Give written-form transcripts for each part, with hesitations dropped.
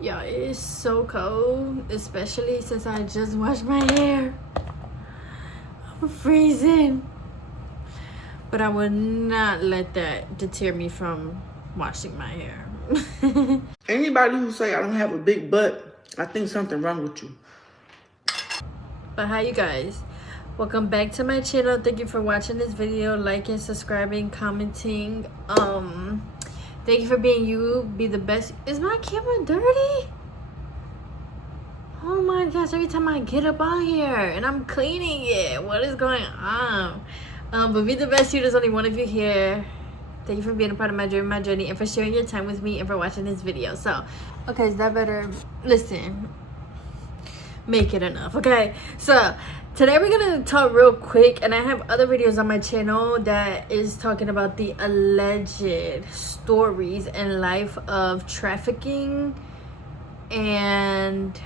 Yeah, it is so cold, especially since I just washed my hair. I'm freezing. But I would not let that deter me from washing my hair. Anybody who say I don't have a big butt, I think something wrong with you. But hi you guys, welcome back to my channel. Thank you for watching this video, liking, subscribing, commenting. Thank you for being you. Be the best. Is my camera dirty? Oh my gosh, every time I get up on here and I'm cleaning it, what is going on? But be the best you. There's only one of you here. Thank you for being a part of my journey, and for sharing your time with me, and for watching this video. So, okay, is that better? Listen, make it enough, okay? So today we're gonna talk real quick, and I have other videos on my channel that is talking about the alleged stories and life of trafficking and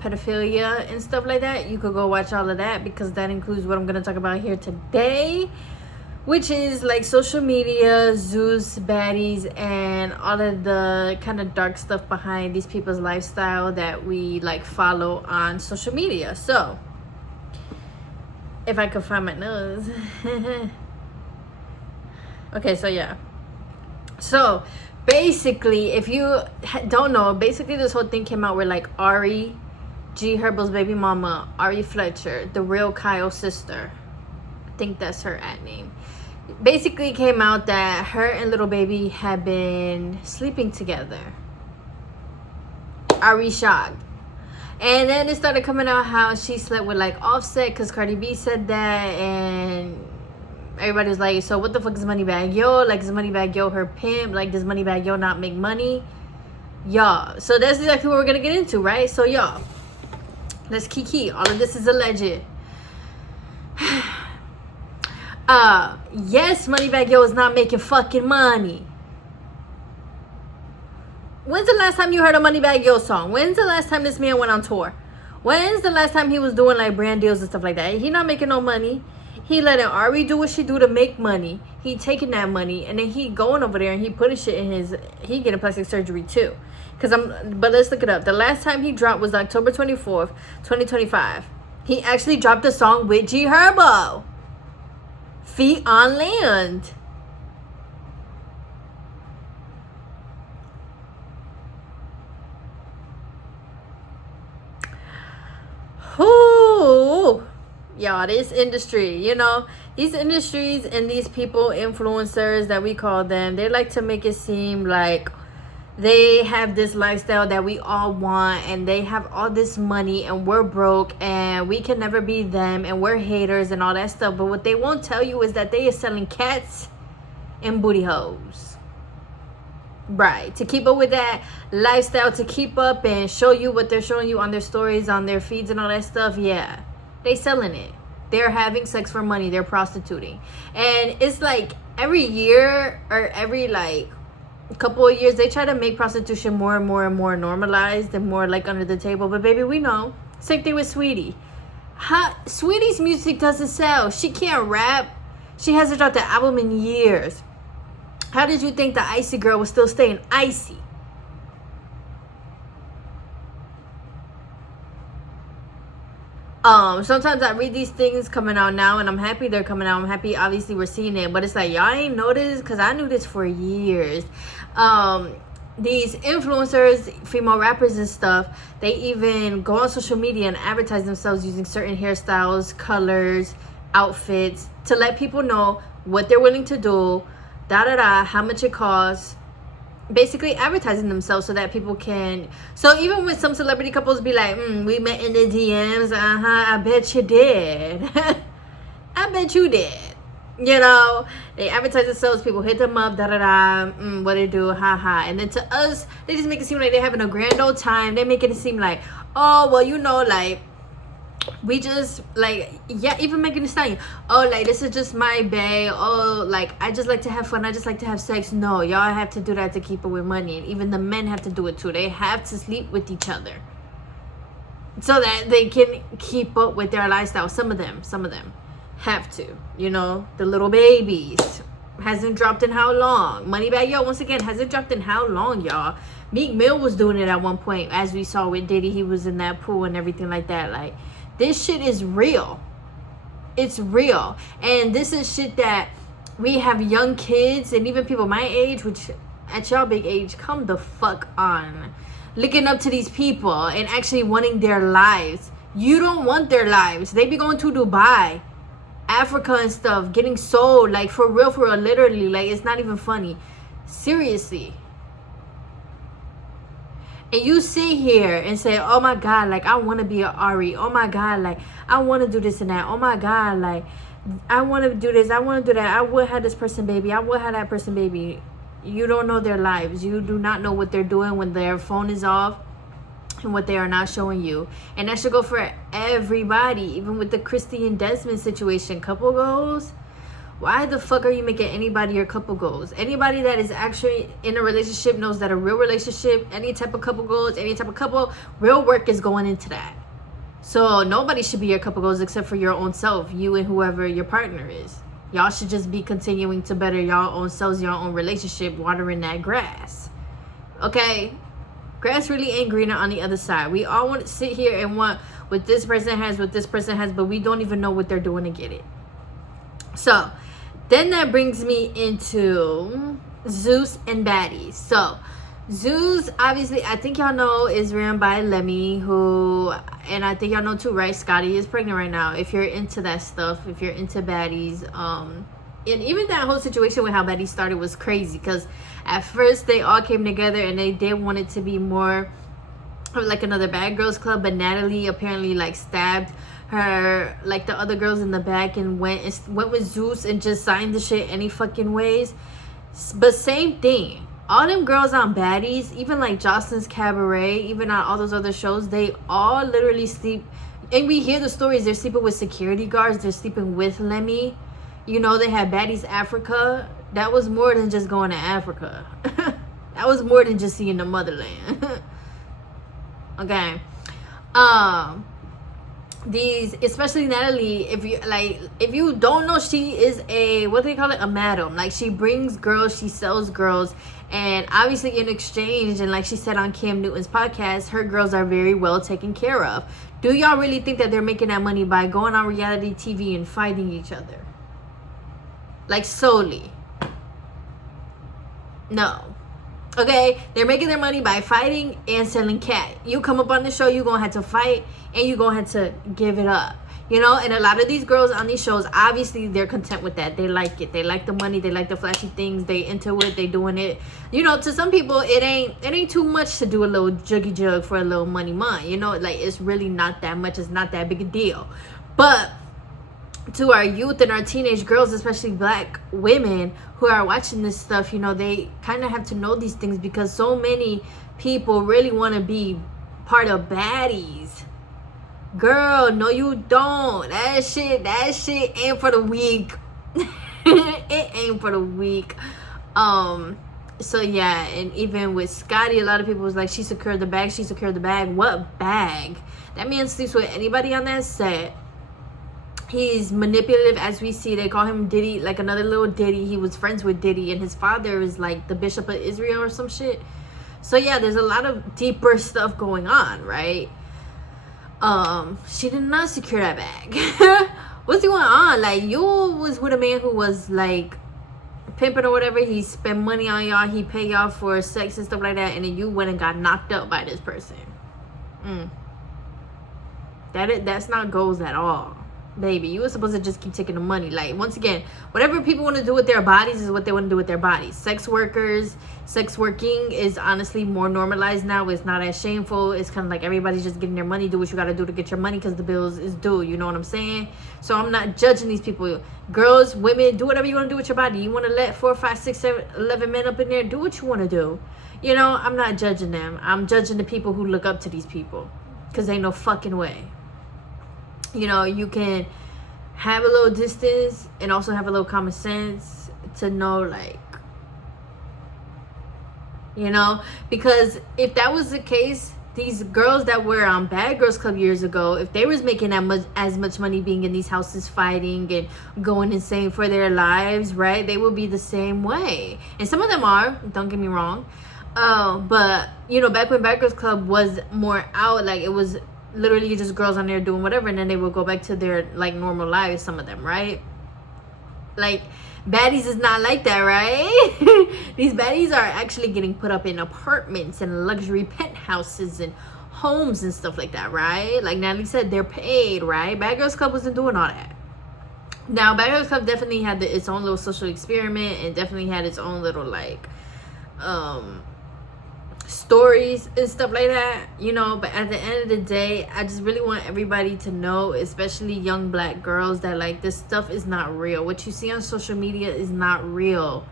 pedophilia and stuff like that. You could go watch all of that, because that includes what I'm gonna talk about here today, which is like social media, Zeus, baddies, and all of the kind of dark stuff behind these people's lifestyle that we like follow on social media. So if I could find my nose. Okay, so yeah, so basically, if you don't know, basically this whole thing came out where like G Herbo's baby mama, Ari Fletcher, the real Kyle's sister, I think that's her ad name, basically came out that her and little baby had been sleeping together. Ari shocked. And then it started coming out how she slept with like Offset, because Cardi B said that, and everybody was like, so what the fuck is Moneybagg Yo? Like, is Moneybagg Yo her pimp? Like, does Moneybagg Yo not make money? Y'all, so that's exactly what we're gonna get into, right? So y'all, let's kiki. All of this is alleged. Yes, Moneybagg Yo is not making fucking money. When's the last time you heard a Moneybagg Yo song? When's the last time this man went on tour? When's the last time he was doing like brand deals and stuff like that? He not making no money. He letting Ari do what she do to make money. He taking that money, and then he going over there and he putting shit in his, he getting plastic surgery too. But let's look it up. The last time he dropped was October 24th, 2025. He actually dropped a song with G Herbo. Feet on Land. Whoo, y'all, this industry, you know, these industries and these people, influencers that we call them, they like to make it seem like they have this lifestyle that we all want, and they have all this money, and we're broke, and we can never be them, and we're haters and all that stuff. But what they won't tell you is that they are selling cats and booty hoes. Right, to keep up with that lifestyle, to keep up and show you what they're showing you on their stories, on their feeds and all that stuff. Yeah, they selling it. They're having sex for money. They're prostituting. And it's like every year, or every like couple of years, they try to make prostitution more and more and more normalized and more like under the table. But baby, we know. Same thing with Sweetie. Sweetie's music doesn't sell. She can't rap. She hasn't dropped an album in years. How did you think the icy girl was still staying icy? Sometimes I read these things coming out now, and I'm happy they're coming out. I'm happy, obviously, we're seeing it. But it's like, y'all ain't noticed? Because I knew this for years. These influencers, female rappers and stuff, they even go on social media and advertise themselves using certain hairstyles, colors, outfits, to let people know what they're willing to do, how much it costs, basically advertising themselves so that people can. So even when some celebrity couples be like, we met in the DMs, I bet you did. I bet you did. You know, they advertise themselves, people hit them up, what they do, and then to us, they just make it seem like they're having a grand old time. They make it seem like, oh, well, you know, like, we just like, yeah, even making a stallion, oh, like, this is just my bae, oh, like, I just like to have fun, I just like to have sex. No, y'all have to do that to keep up with money, and even the men have to do it too. They have to sleep with each other so that they can keep up with their lifestyle. Some of them have to, you know, the little babies. Hasn't dropped in how long? Moneybagg Yo, once again, hasn't dropped in how long, y'all? Meek Mill was doing it at one point, as we saw with Diddy. He was in that pool and everything like that. Like, this shit is real. It's real. And this is shit that we have young kids and even people my age, which at y'all big age, come the fuck on. Looking up to these people and actually wanting their lives. You don't want their lives. They be going to Dubai, Africa and stuff, getting sold, like for real, literally, like it's not even funny. Seriously. And you sit here and say, oh my God, like I want to be an Ari. Oh my God, like I want to do this and that. Oh my God, like I want to do this. I want to do that. I would have this person baby. I would have that person baby. You don't know their lives. You do not know what they're doing when their phone is off and what they are not showing you. And that should go for everybody. Even with the Christy and Desmond situation, couple goals. Why the fuck are you making anybody your couple goals? Anybody that is actually in a relationship knows that a real relationship, any type of couple goals, any type of couple, real work is going into that. So nobody should be your couple goals except for your own self, you and whoever your partner is. Y'all should just be continuing to better y'all own selves, your own relationship, watering that grass. Okay? Grass really ain't greener on the other side. We all want to sit here and want what this person has, but we don't even know what they're doing to get it. So, then that brings me into Zeus and baddies. So, Zeus, obviously, I think y'all know, is ran by Lemmy, who, and I think y'all know too, right? Scotty is pregnant right now. If you're into that stuff, if you're into baddies, and even that whole situation with how baddies started was crazy, because at first they all came together and they did want it to be more of like another Bad Girls Club, but Natalie apparently like stabbed her, like the other girls in the back, and went with Zeus and just signed the shit any fucking ways. But same thing. All them girls on baddies, even like Joseline's Cabaret, even on all those other shows, they all literally sleep. And we hear the stories. They're sleeping with security guards. They're sleeping with Lemmy. You know, they had Baddies Africa. That was more than just going to Africa. That was more than just seeing the motherland. Okay. These, especially Natalie, if you don't know, she is a, what do they call it, a madam. Like, she brings girls, she sells girls, and obviously in exchange, and like she said on Cam Newton's podcast, her girls are very well taken care of. Do y'all really think that they're making that money by going on reality TV and fighting each other? Like, solely? No. Okay, they're making their money by fighting and selling cat. You come up on the show, you're gonna have to fight and you're gonna have to give it up. You know, and a lot of these girls on these shows, obviously they're content with that. They like it. They like the money. They like the flashy things. They into it. They doing it. You know, to some people, it ain't too much to do a little juggy jug for a little money. You know, like, it's really not that much. It's not that big a deal. But to our youth and our teenage girls, especially black women who are watching this stuff, you know, they kind of have to know these things, because so many people really want to be part of baddies. Girl, no you don't. That shit ain't for the weak. It ain't for the weak. So yeah, and even with Scotty, a lot of people was like, she secured the bag. What bag? That man sleeps with anybody on that set. He's manipulative, as we see. They call him Diddy, like another little Diddy. He was friends with Diddy, and his father is like the Bishop of Israel or some shit. So yeah, there's a lot of deeper stuff going on, right? She did not secure that bag. What's going on? Like, you was with a man who was like pimping or whatever. He spent money on y'all. He paid y'all for sex and stuff like that, and then you went and got knocked up by this person. That's not goals at all. Baby, you were supposed to just keep taking the money. Like, once again, whatever people want to do with their bodies is what they want to do with their bodies. Sex working is honestly more normalized now. It's not as shameful. It's kind of like everybody's just getting their money. Do what you got to do to get your money, because the bills is due. You know what I'm saying? So I'm not judging these people. Girls, women, do whatever you want to do with your body. You want to let 4, 5, 6, 7, 11 men up in there? Do what you want to do. You know, I'm not judging them. I'm judging the people who look up to these people, because ain't no fucking way. You know, you can have a little distance and also have a little common sense to know, like, you know, because if that was the case, these girls that were on Bad Girls Club years ago, if they was making as much money being in these houses fighting and going insane for their lives, right, they would be the same way. And some of them are, don't get me wrong. But you know, back when Bad Girls Club was more out, like it was literally just girls on there doing whatever, and then they would go back to their like normal lives, some of them, right? Like baddies is not like that, right? These baddies are actually getting put up in apartments and luxury penthouses and homes and stuff like that, right? Like Natalie said, they're paid, right? Bad Girls Club wasn't doing all that. Now Bad Girls Club definitely had its own little social experiment, and definitely had its own little like stories and stuff like that, you know. But at the end of the day, I just really want everybody to know, especially young black girls, that like this stuff is not real. What you see on social media is not real,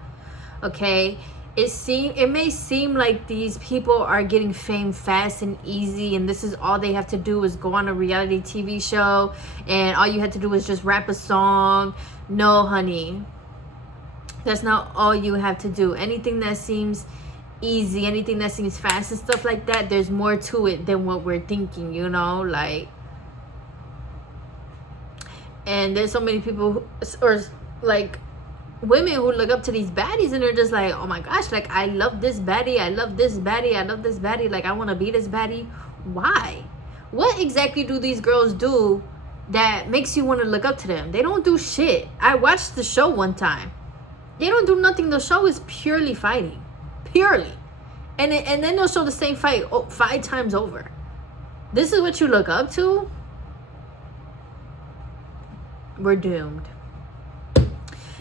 okay? It may seem like these people are getting fame fast and easy, and this is all they have to do is go on a reality TV show, and all you have to do is just rap a song. No, honey, that's not all you have to do. Anything that seems easy, anything that seems fast and stuff like that, there's more to it than what we're thinking, you know. Like, and there's so many people who, or like women who look up to these baddies, and they're just like, oh my gosh, like I love this baddie, I love this baddie, I love this baddie, like I want to be this baddie. Why? What exactly do these girls do that makes you want to look up to them? They don't do shit. I watched the show one time. They don't do nothing. The show is purely fighting. Purely. And then they'll show the same fight 5 times over. This is what you look up to? We're doomed.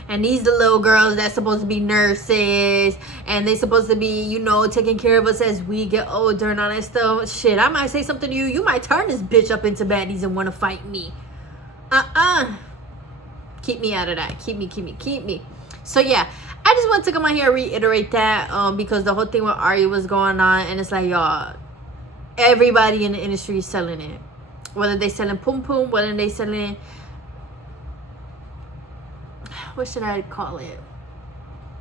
And these the little girls that's supposed to be nurses, and they supposed to be, you know, taking care of us as we get older and all that stuff. Shit, I might say something to you. You might turn this bitch up into baddies and want to fight me. Keep me out of that. Keep me. So yeah, I just want to come on here and reiterate that, because the whole thing with Ari was going on, and it's like, y'all, everybody in the industry is selling it. Whether they selling pum pum, whether they selling, what should I call it,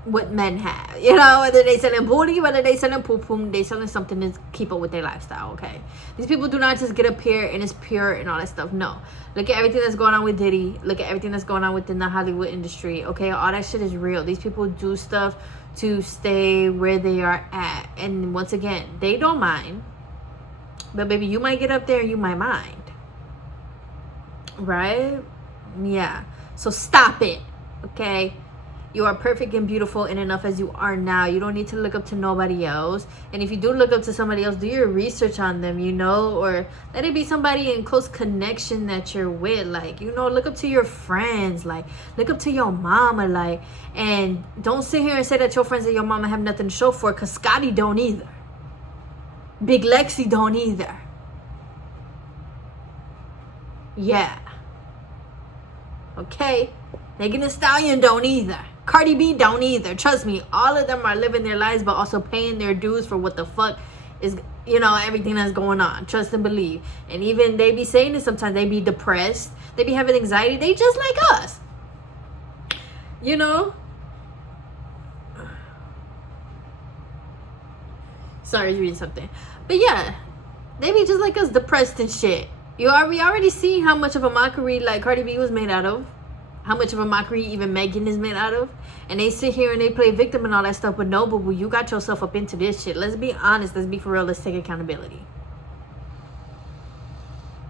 what men have, you know, whether they selling booty, whether they selling pum pum, they selling something to keep up with their lifestyle. Okay, these people do not just get up here and it's pure and all that stuff. No, look at everything that's going on with Diddy, look at everything that's going on within the Hollywood industry. Okay, all that shit is real. These people do stuff to stay where they are at, and once again, they don't mind, but baby, you might get up there and you might mind, right? Yeah, so stop it. Okay, you are perfect and beautiful and enough as you are now. You don't need to look up to nobody else. And if you do look up to somebody else, do your research on them, you know, or let it be somebody in close connection that you're with. Like, you know, look up to your friends, like look up to your mama, like, and don't sit here and say that your friends and your mama have nothing to show for it, because Scotty don't either. Big Lexi don't either. Yeah. Okay, Megan Thee Stallion don't either. Cardi B don't either. Trust me, all of them are living their lives, but also paying their dues for what the fuck is, you know, everything that's going on. Trust and believe. And even they be saying it sometimes. They be depressed. They be having anxiety. They just like us. You know? Sorry, I was reading something. But yeah, they be just like us, depressed and shit. We already seen how much of a mockery like Cardi B was made out of. How much of a mockery even Megan is made out of. And they sit here and they play victim and all that stuff. But no, boo-boo, you got yourself up into this shit. Let's be honest. Let's be for real. Let's take accountability.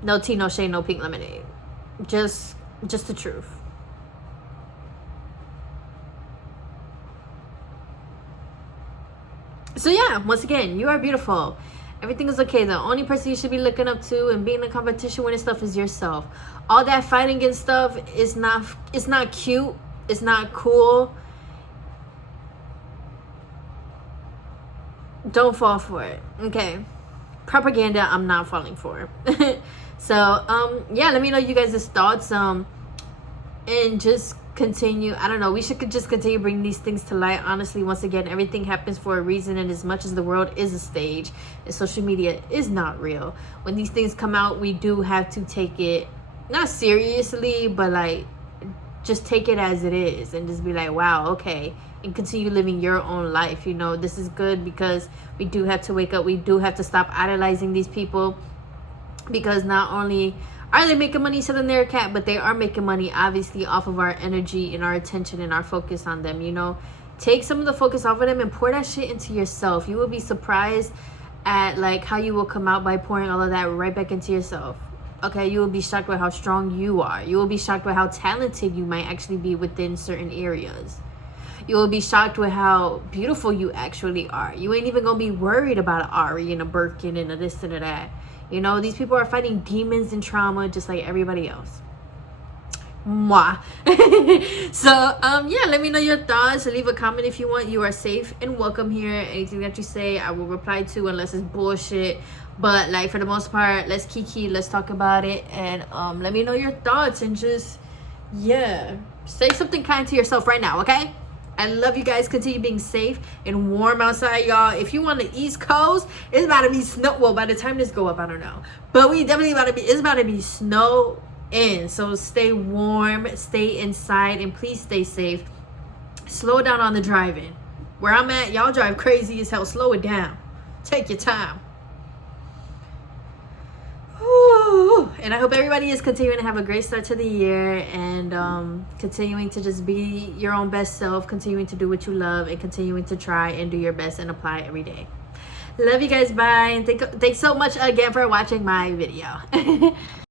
No tea, no shade, no pink lemonade. Just the truth. So yeah, once again, you are beautiful. Everything is okay. The only person you should be looking up to and being in a competition with and stuff is yourself. All that fighting and stuff is not cute. It's not cool. Don't fall for it. Okay. Propaganda, I'm not falling for. So, yeah, let me know you guys' thoughts. And just continue. I don't know. We should just continue bringing these things to light. Honestly, once again, everything happens for a reason. And as much as the world is a stage, and social media is not real, when these things come out, we do have to take it not seriously, but like just take it as it is and just be like, wow, okay, and continue living your own life. You know, this is good because we do have to wake up. We do have to stop idolizing these people, because not only are they making money selling their cat, but they are making money obviously off of our energy and our attention and our focus on them. You know, take some of the focus off of them and pour that shit into yourself. You will be surprised at like how you will come out by pouring all of that right back into yourself. Okay, you will be shocked by how strong you are. You will be shocked by how talented you might actually be within certain areas. You will be shocked with how beautiful you actually are. You ain't even gonna be worried about an Ari and a Birkin and a this and a that. You know, these people are fighting demons and trauma just like everybody else. Mwah. So yeah, let me know your thoughts. Leave a comment if you want. You are safe and welcome here. Anything that you say I will reply to, unless it's bullshit. But like, for the most part, let's kiki, let's talk about it, and let me know your thoughts, and just, yeah, say something kind to yourself right now, okay? I love you guys. Continue being safe and warm outside, y'all. If you on the East Coast, it's about to be snow. Well, by the time this go up, I don't know, but we definitely it's about to be snow in. So stay warm, stay inside, and please stay safe. Slow down on the driving. Where I'm at, y'all drive crazy as hell. Slow it down. Take your time. And I hope everybody is continuing to have a great start to the year, and continuing to just be your own best self, continuing to do what you love, and continuing to try and do your best and apply every day. Love you guys. Bye. And thanks so much again for watching my video.